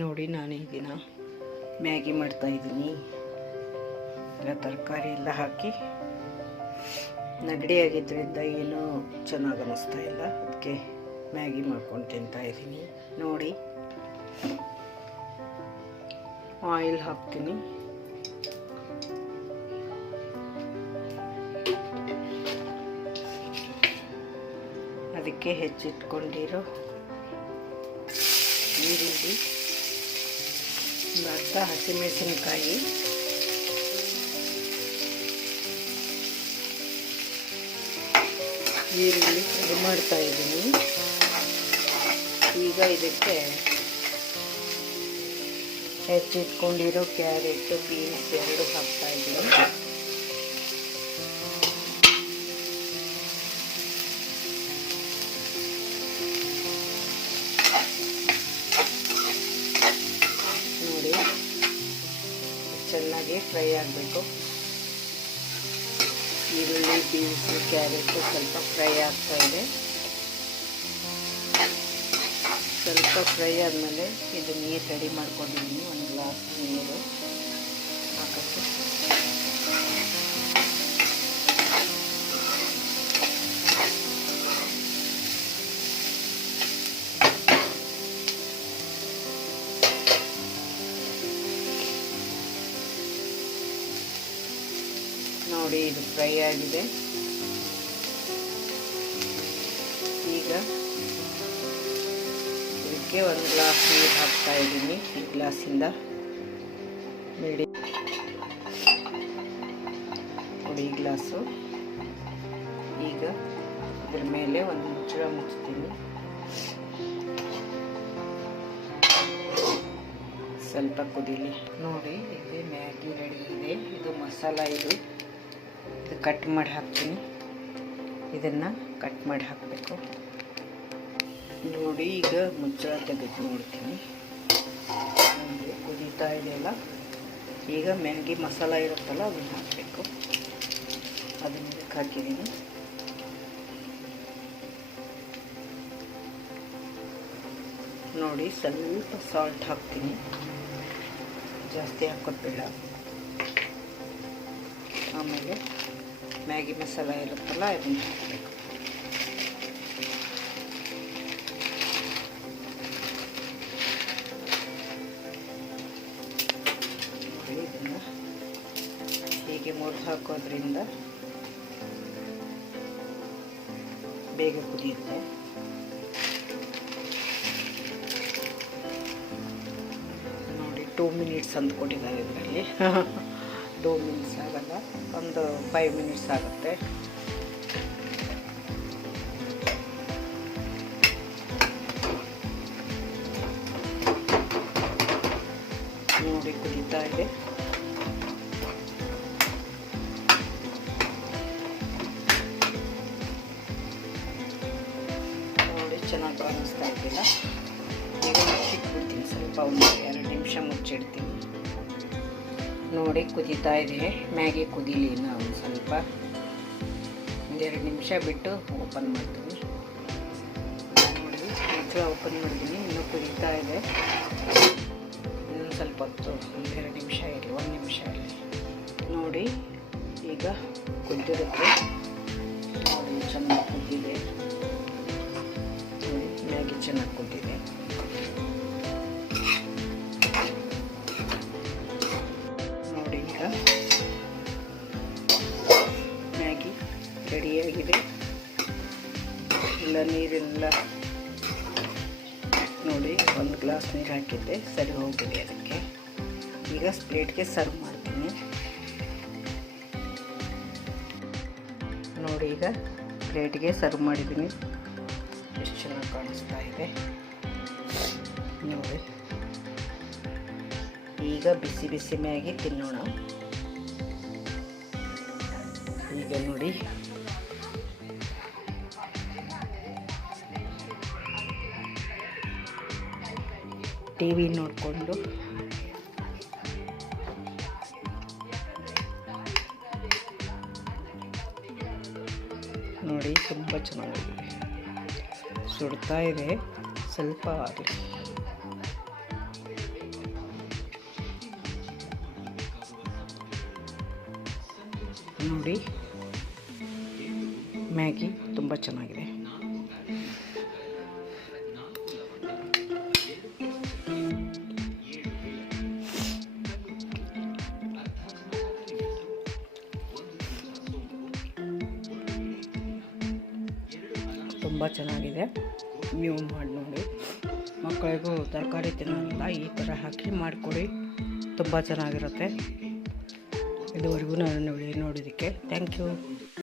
ನೋಡಿ ನಾನು ಈ ದಿನ ಮ್ಯಾಗಿ ಮಾಡ್ತಾ ಇದ್ದೀನಿ. ಎಲ್ಲ ತರಕಾರಿ ಎಲ್ಲ ಹಾಕಿ ನೆಗಡಿ ಆಗಿದ್ದರಿಂದ ಏನೂ ಚೆನ್ನಾಗಿ ಅನ್ನಿಸ್ತಾ ಇಲ್ಲ. ಅದಕ್ಕೆ ಮ್ಯಾಗಿ ಮಾಡ್ಕೊಂಡು ತಿಂತಾ ಇದ್ದೀನಿ. ನೋಡಿ. ಆಯಿಲ್ ಹಾಕ್ತೀನಿ. ಅದಕ್ಕೆ ಹೆಚ್ಚಿಟ್ಕೊಂಡಿರೋ ಈರುಳ್ಳಿ. ಅರ್ಧ ಹಸಿಮೆಣಸಿನಕಾಯಿ. ಈರುಳ್ಳಿ ಫ್ರೈ ಮಾಡ್ತಾ ಇದ್ದೀನಿ. ಈಗ ಇದಕ್ಕೆ ಹೆಚ್ಚಿಟ್ಕೊಂಡಿರೋ ಕ್ಯಾರೆಟ್ ಬೀನ್ಸ್ ಎರಡು ಹಾಕ್ತಾ ಇದ್ದೀನಿ. ಚೆನ್ನಾಗಿ ಫ್ರೈ ಆಗಬೇಕು. ಈರುಳ್ಳಿ, ಬೀನ್ಸ್, ಕ್ಯಾರೆಟು ಸ್ವಲ್ಪ ಫ್ರೈ ಆಗ್ತಾ ಇದೆ. ಸ್ವಲ್ಪ ಫ್ರೈ ಆದಮೇಲೆ ಇದು ನೀರು ರೆಡಿ ಮಾಡ್ಕೊಂಡಿದ್ದೀನಿ, ಒಂದು ಗ್ಲಾಸ್ ನೀರು. ಹಾಕೋಕ್ಕೆ. ನೋಡಿ, ಇದು ಫ್ರೈ ಆಗಿದೆ. ಈಗ ಇದಕ್ಕೆ ಒಂದು ಗ್ಲಾಸ್ ನೀರು ಹಾಕ್ತಾ ಇದ್ದೀನಿ. ಈ ಗ್ಲಾಸಿಂದ ಬಿಡಿ ನೋಡಿ ಈ ಗ್ಲಾಸು ಈಗ ಇದ್ರ ಮೇಲೆ ಒಂದು ಮುಚ್ಚಳ ಮುಚ್ತೀನಿ ಸ್ವಲ್ಪ ಕುದೀಲಿ. ನೋಡಿ ಇಲ್ಲಿ ಮ್ಯಾಗಿ ರೆಡಿ ಇದೆ. ಇದು ಮಸಾಲ ಇದು. ಇದು ಕಟ್ ಮಾಡಿ ಹಾಕ್ತೀನಿ. ಇದನ್ನು ಕಟ್ ಮಾಡಿ ಹಾಕಬೇಕು. ನೋಡಿ, ಈಗ ಮುಚ್ಚಳ ತೆಗೆದು ನೋಡ್ತೀನಿ. ನೋಡಿ, ಕುದೀತಾ ಇದೆಯಲ್ಲ? ಈಗ ಮ್ಯಾಗಿ ಮಸಾಲ ಇರುತ್ತಲ್ಲ, ಅದನ್ನು ಹಾಕಬೇಕು. ಅದನ್ನ ಇದಕ್ಕೆ ಹಾಕಿದ್ದೀನಿ. ನೋಡಿ, ಸ್ವಲ್ಪ ಸಾಲ್ಟ್ ಹಾಕ್ತೀನಿ. ಜಾಸ್ತಿ ಹಾಕೋದು ಬೇಡ. ಆಮೇಲೆ ಮ್ಯಾಗಿ ಮಸಾಲ ಇರುತ್ತಲ್ಲ ಅದನ್ನು ಹಾಕಬೇಕು ಇದನ್ನು ಹೀಗೆ ಮುರಿದು ಹಾಕೋದ್ರಿಂದ ಬೇಗ ಕುದಿಯುತ್ತೆ. ನೋಡಿ ಟೂ ಮಿನಿಟ್ಸ್ ಅಂತ ಕೊಟ್ಟಿದ್ದಾರೆ ಇದರಲ್ಲಿ. ಟೂ ಮಿನಿಟ್ಸ್ ಆಗಲ್ಲ? ಒಂದು ಫೈವ್ ಮಿನಿಟ್ಸ್ ಆಗುತ್ತೆ. ನೋಡಿ ಕುದೀತಾ ಇದೆ. ನೋಡಿ ಚೆನ್ನಾಗಿ ಕಾಣಿಸ್ತಾ ಇದ್ದಿಲ್ಲ ಈಗ ಮುಚ್ಚಿಟ್ಬಿಡ್ತೀನಿ ಸ್ವಲ್ಪ ಒಂದು ಎರಡು ನಿಮಿಷ ಮುಚ್ಚಿಡ್ತೀನಿ. ನೋಡಿ ಕುದೀತಾ ಇದೆ ಮ್ಯಾಗಿ ಕುದೀಲಿ ನಾವು ಸ್ವಲ್ಪ. ಒಂದೆರಡು ನಿಮಿಷ ಬಿಟ್ಟು ಓಪನ್ ಮಾಡ್ತೀನಿ. ನೋಡಿ ಓಪನ್ ಮಾಡಿದ್ದೀನಿ ಇನ್ನೂ ಕುದೀತಾ ಇದೆ. ಇನ್ನೊಂದು ಸ್ವಲ್ಪ ಹೊತ್ತು, ಒಂದೆರಡು ನಿಮಿಷ ಇರಲಿ, ಒಂದು ನಿಮಿಷ ಇರಲಿ. ನೋಡಿ, ಈಗ ಕುದ್ದಿರುತ್ತೆ ಈಗ ಮ್ಯಾಗಿ ರೆಡಿಯಾಗಿದೆ. ಎಲ್ಲ ನೀರೆಲ್ಲ ನೋಡಿ, ಒಂದು ಗ್ಲಾಸ್ ನೀರು ಹಾಕಿದ್ದೆ, ಸರಿ ಹೋಗಿದೆ ಅದಕ್ಕೆ. ಈಗ ಸ್ಪ್ಲೇಟ್ಗೆ ಸರ್ವ್ ಮಾಡ್ತೀನಿ. ನೋಡಿ ಈಗ ಪ್ಲೇಟ್ಗೆ ಸರ್ವ್ ಮಾಡಿದ್ದೀನಿ. ಎಷ್ಟು ಚೆನ್ನಾಗಿ ಕಾಣಿಸ್ತಾ ಇದೆ. ನೋಡಿ. ಈಗ ಬಿಸಿ ಬಿಸಿ ಮ್ಯಾಗಿ ತಿನ್ನೋಣ. ಈಗ ನೋಡಿ. ಟಿ ವಿ ನೋಡಿಕೊಂಡು. ನೋಡಿ, ತುಂಬ ಚೆನ್ನಾಗಿದೆ. ಸುಡ್ತಾ ಇದೆ. ಸ್ವಲ್ಪ ಆಗಲಿ. ನೋಡಿ. ಮ್ಯಾಗಿ ತುಂಬ ಚೆನ್ನಾಗಿದೆ. ತುಂಬ ಚೆನ್ನಾಗಿದೆ. ನೀವು ಮಾಡಿ ನೋಡಿ. ಮಕ್ಕಳಿಗೂ ತರಕಾರಿ ತಿನ್ನೋಲ್ಲ ಈ ಥರ ಹಾಕಿ ಮಾಡಿಕೊಡಿ. ತುಂಬ ಚೆನ್ನಾಗಿರುತ್ತೆ. ಇದುವರೆಗೂ ನಾನು ನೋಡಿ ನೋಡೋದಕ್ಕೆ ಥ್ಯಾಂಕ್ ಯು